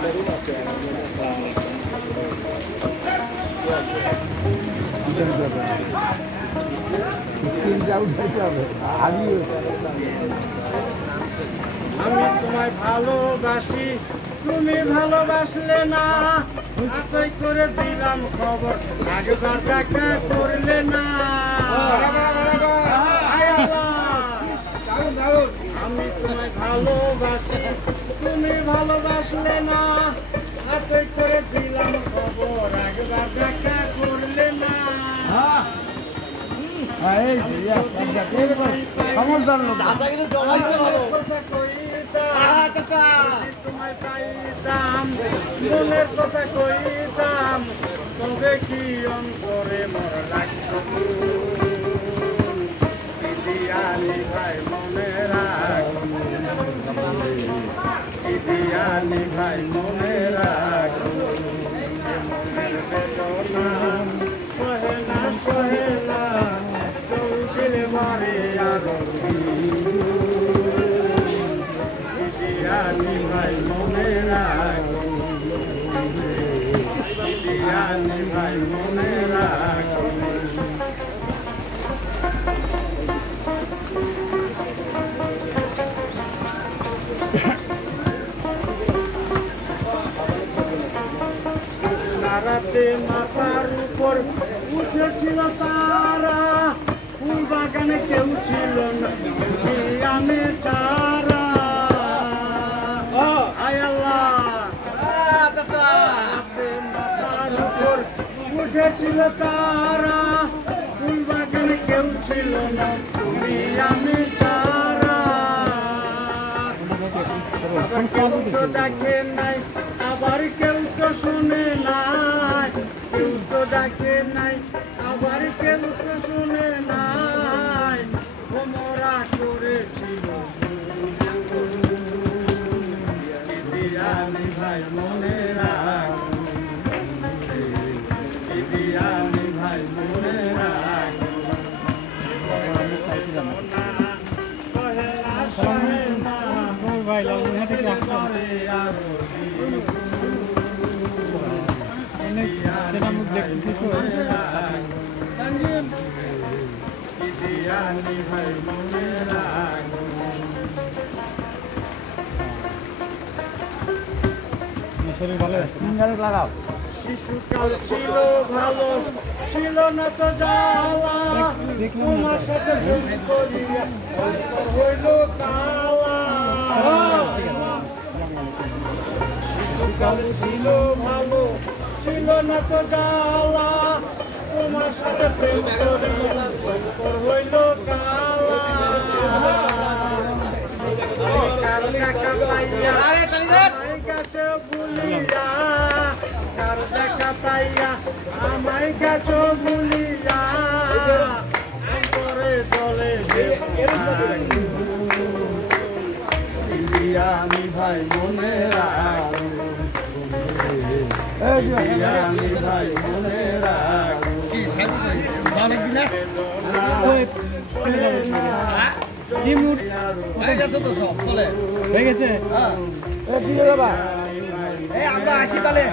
আমি তোমায় ভালোবাসি, তুমি ভালোবাসলে না, আশাই করে দিলাম খবর, আগেবার দেখা করলে না। আমি তোমায় ভালোবাসি, তুমি ভালোবাসলে না, আশাই করে দিলাম খবর, আগেবার দেখা করলে না। তোমায় পাইতাম, মনের কথা কইতাম, তবে কি অন্তরে মর লাগতো। ইদিয়ালি ভাই মনে রাখো, ইদিয়ালি ভাই মনে রাখো, মনের বেদনা সহে না সহে না, চৌকিল মারে আরো। ইদিয়ালি ভাই মনে রাখো, ইদিয়ালি ভাই মনে রাখো। রাতে মাথার উপর উঠেছিল তারা, ফুল বাগানে কেউ ছিল না, আমি তারা। রাতে মাথার উপর উঠেছিল তারা, ফুল বাগানে কেউ ছিল না, তুমি আমি তারা। কেউ তো দেখে নাই, আবার কেউ তো শুনে নাই, কেউ তো ডাকে নাই, আবার কেউ তো শুনে নাই, ভোমরা করেছিল। ইদিয়ালি ভাই মনে রাখো, ইদিয়ালি ভাই মনে রাখো, সহে না ভাই ইদিয়ালি ভাই মনে রাখো। লাগাও। শিশুকাল ছিল ভালো, ছিল না তো জ্বালা, তোমার সাথে জড়ি করিয়া হইল কালা। শিশুকাল ছিল ভালো, ছিল না তো জ্বালা, তোমার সাথে প্রেম করিয়া হইল কালা। কার দেখা পাইয়া আমায় কাছে ভুলিয়া, কার দেখা পাইয়া আমায় কাছে ভুলিয়া, অন্তরে জলে ইদিয়ালি ভাই মনে রাখো, ইদিয়ালি ভাই মনে রাখো। হয়ে গেছে। আমরা আসি তাহলে।